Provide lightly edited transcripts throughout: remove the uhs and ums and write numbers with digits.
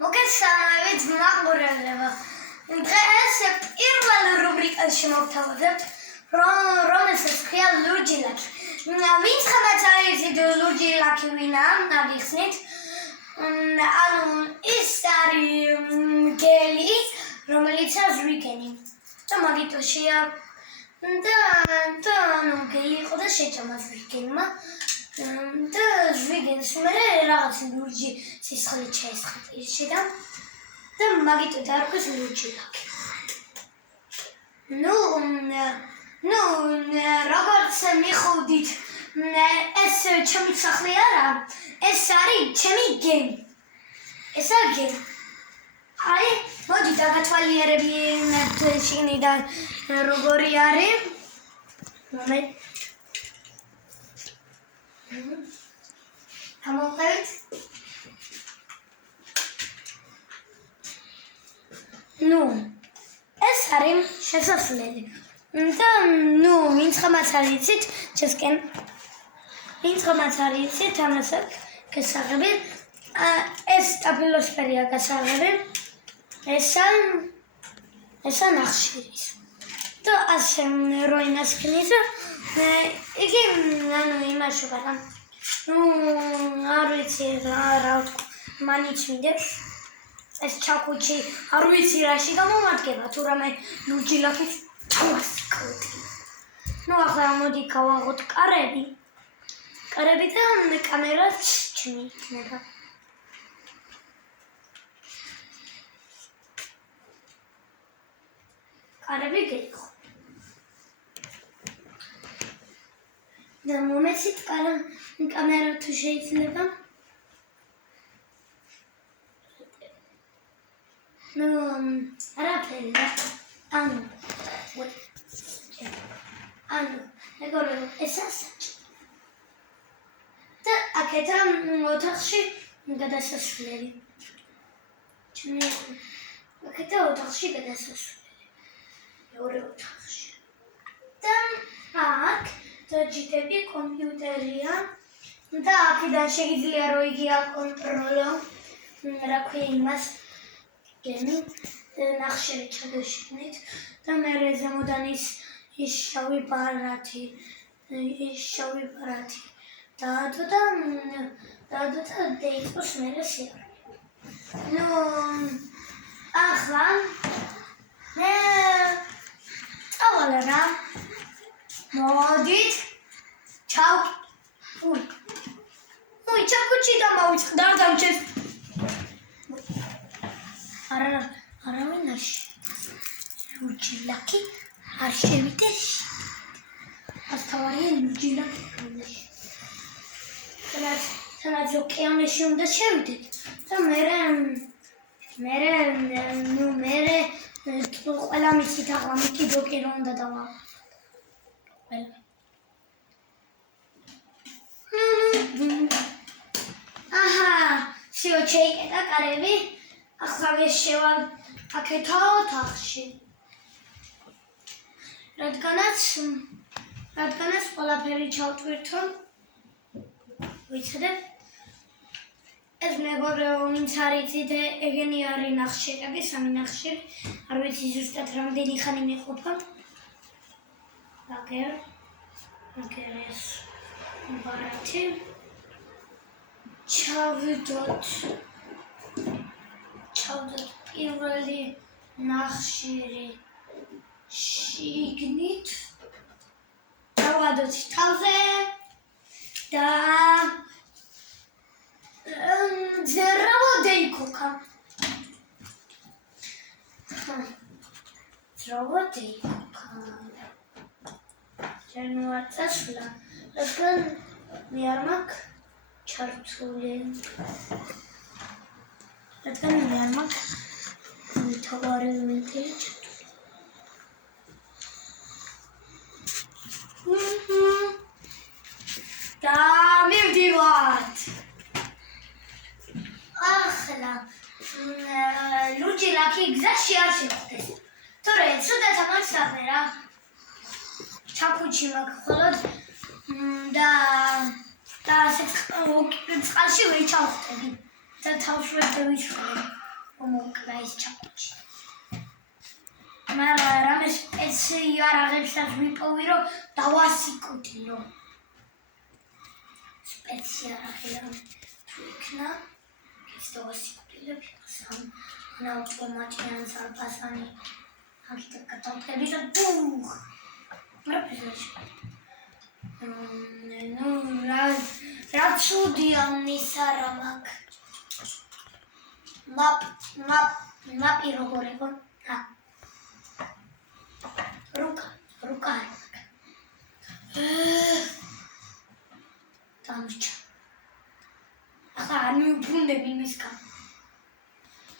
მოგესალმებით მაყურებლებო. დღეს პირველ რუბრიკაში მოვთავაზებთ, რომელსაც ჰქვია ლურჯი ლაქი. ვინც ხმაც არის ლურჯი ლაქი ვინაა, ნაგიხსნით. ანუ ის არის გელი, რომელიც ზვიგენი. და მაგიტოშია და ანუ გელი იყო და შეჭამა ზვიგენმა. და ზვიგენს მე რაღაც ლურჯი სისხლი ჩაესხა პირში და მაგიტო დაარქვეს ლურჯი ლაქი. ნუ როგორც მიხოდით, ეს ჩემი სახლი არა, ეს არის ჩემი გემი. ეს არის გემი. აი, მოდი დაგათვალიერებინებთ შიგნიდან როგორი არის. მომენტ ამოვყევით. ნუ ეს არის შესასვლელი. და ნუ ვინც ხმაც არ იცით, ჩესკენ. ვინც ხმაც არ იცით, ამას აქვს გასაღები. ეს სტაფილოსფერია გასაღები. ესა ნახშირის. და ასე რო იმასქნის, იგი ანუ იმაშობა რა. არ ვიცი რა მანიც მინდებს. ეს ჩაკუჩი არ ვიცი რაში გამომადგება, თუ რამე ლურჯი ლაქის თავს კოდი. ახლა მოდი გავაღოთ კარები. კარები და კამერაც ჩმიქნება. კარები გეიხო. და მომეცით კამერა თუ შეიძლება. არაფერი რა. ანუ მეგობრებო, ეს ასაჭი. და აქეთან ოთახში გადასასვლელი. აქეთან ოთახში გადასასვლელი. მეორე ოთახში. და აქ დაჯიტები კომპიუტერია. და აქედან შეიძლება რომ იგი აკონტროლო. რა ქვია იმას. გემი ნახშირი ჩადაშინეთ და მე ზემოდან ის შავი ბარათი დაადო და დაიწყოს მერე სიარული. ახლა მე წავალ რა. მოდით ჩაკუჩი დამავიწყდა არ დამჩეს. არავინ არ ლურჯი ლაქი არ შევიდეს. ასთავარია ლურჯი ლაქი. თანაც ოკეანეში უნდა შევიდეთ. და მერე ყველა მისით ახლა მიკიდოკი რომ უნდა დავა. აჰა, სიო შეიკეტა კარები. ახლა შევალ აქეთა ოთახში. რადგანაც ყველაფერი ჩავტვირთო. ვიცოდეთ? ეს მეგობრებო, ვინც არ იცით, ეგენი არის ნახშირები, სამი ნახშირი. არ ვიცი ზუსტად რამდენი ხანი მეყოფა. აგერ ეს ბარათი. ჩავდოთ პირველი ნახშირი შიგნით. დავადოთ თავზე და ძრავოდეიქოქა. ჯერნუა წასვლა, რადგან მე არ მაქვს ჩართული. რადგან მე არ მაქვს თავარი ვინტერი ჩართული. და მივდივართ. ახლა ლურჯი ლაქი გზაში არ შეხვდეს. თორე ცუდად ამას საქმე რა. ჩაკუჩი მაქვს მხოლოდ და ასე წყალში ვერ ჩავხტები. და თავს ვერ დავიშვები. მომოკლა ეს ჩაკუჩი. მაგრამ რამე სპეციალაღებსაც ვიპოვი, რომ დავასიკუტილო. სპეციალაღები თუ იქნა, ის დავასიკუტილებ სამ ნაუტომატიან სალფასანი. აქეთ კატალოგები და ბუხ. რა ცუდია მისარა მაგ. მაპი როგორ იყო? რუკა. დამრჩა. ახლა არ მიუბრუნდები მისგან.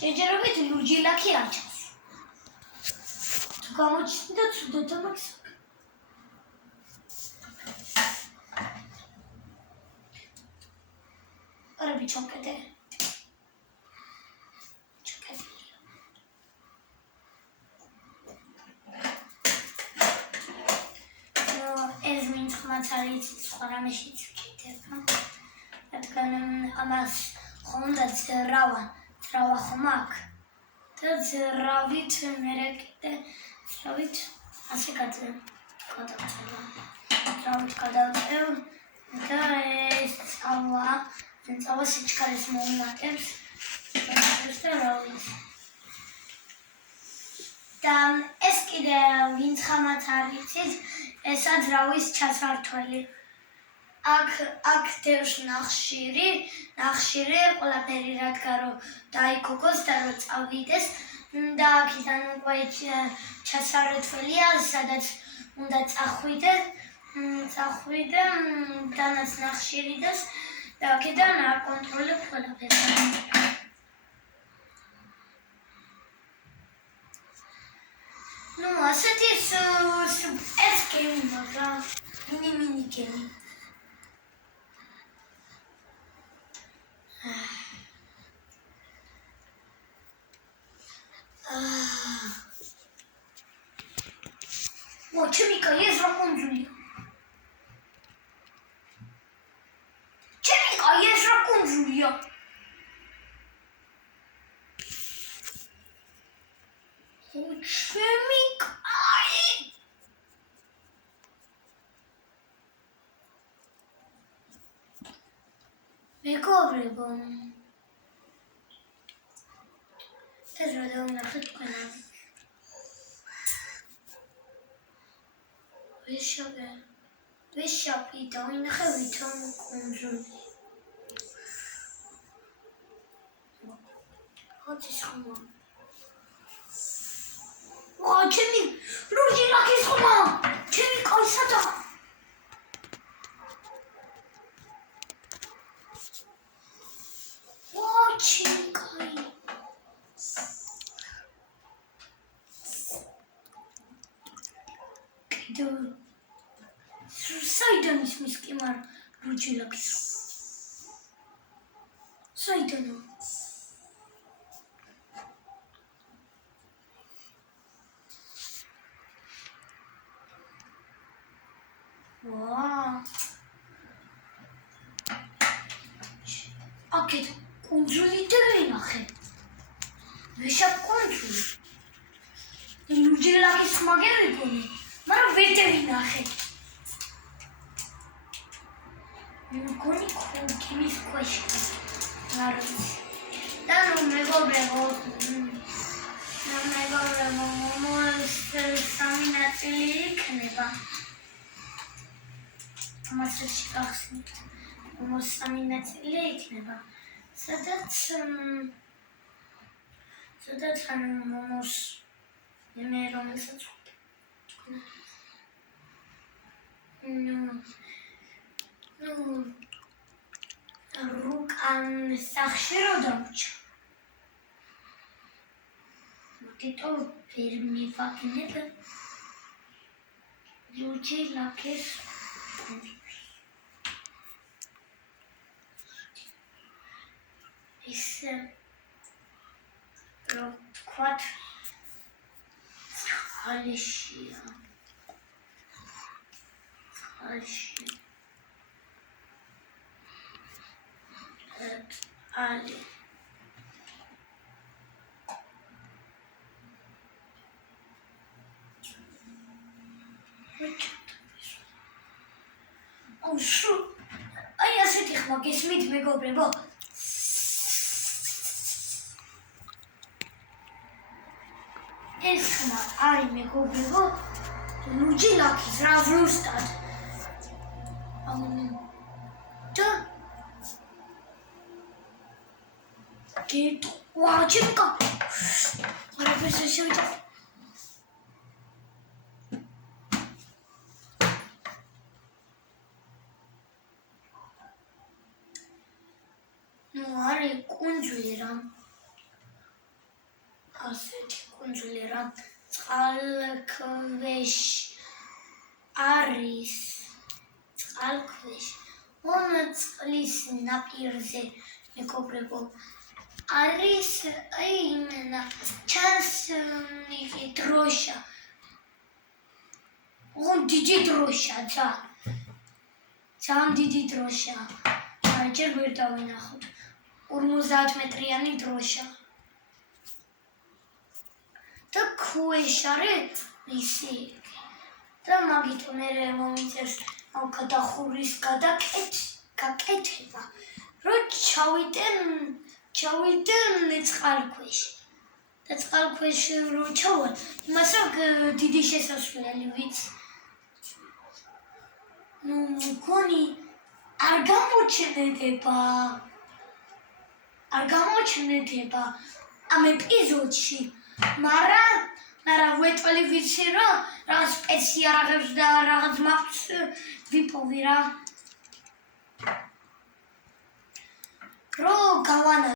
ჯერჯერობით ლურჯი ლაქი არჩევს. თუ გამოჩნდა ცუდად ამას. არაბი ჩოკეტე. მაცალიც სხვა რამეშიც ვკითხება. რადგან ამას ხონდა ძრავა ხომ აქვს. და ძრავით მერე კიდე ძრავით ასე გადავწევ. ძრავით გადავწევ და ეს წავა სიჩქარეს მოუმატებს. და რავით. და ეს კიდე ვინც ხამაც არ იცით, ესა ძრავის ჩასართველი. აქ დევს ნახშირი ყველაფერი რადგან რომ დაიქოგოს და რომ წავიდეს და აქედან უკვე ჩასართველია, სადაც უნდა წახვიდე დანაც ნახშირი და აქედან აკონტროლებ ყველაფერს. ასეთი ეს გემი მაგრამ მინი გემი. ჩემი კაი ეს რა კუნძულია? ჩემი კაი მეგობრებო, ეს რა დაუნახეთ თქვენ? ვიშაპი დაინახე ვითომ კუნძული. ხოთის ხმა. ჩემი ლურჯი ლაქის ხმა. ჩემი კაი სადა? ჩემი კაი. კიდევ საიდან ისმის კი მარ ლურჯი ლაქის ხმა? საიდანო? აქეთ კუნძული დავინახე. ვიშაპ კუნძული. ლურჯი ლაქის ხმა გევიგონი, მაგრამ ვერ დავინახე. მეგონი კუნძულის ქვეშ. არ ვიცი. და მეგობრებო, მომოს სამი ნაწილი იქნება. ამას შეგახსენებთ. მომოს სამი ნაწილი იქნება. სადაც მომოს მე რომელსაც რუკან სახში რო დამრჩა. მოკეთო ვერ მივაგნებ ლურჯი ლაქის ის რო თქვათ ხალიშია. აუ შუ აი ასეთი ხმა გესმით მეგობრებო ეს ხმა არის მეგობრებო ლუჯი ლაქის რა ზუსტად და გეტყვა ჩემკა არაფერს შევიჭა ნუ არის კუნძული რა ასეთი კუნძული რა წყალქვეშ არის წყალქვეშ წყლის ნაპირზე მეგობრებო არის აი იმენა ჩანს იგი დროშა დიდი დროშა ძალიან დიდი დროშა ჯერ ვერ დავინახოთ 50 მეტრიანი დროშა და ქვეშ არის ისი და მაგით მე მომიწევს გადახურის გაკეთება რომ ჩავიდენ წყალქვეშ და წყალქვეშ რო ჩავალ იმას აქვს დიდი შესასვლელი ვიცი ნუ მგონი არ გამოჩნდება ამ ეპიზოდში მაგრამ ვეტყვი ვიცი რომ რაღაც სპეციალაღებს და რაღაც მაქვს ვიპოვი რა რო გავანა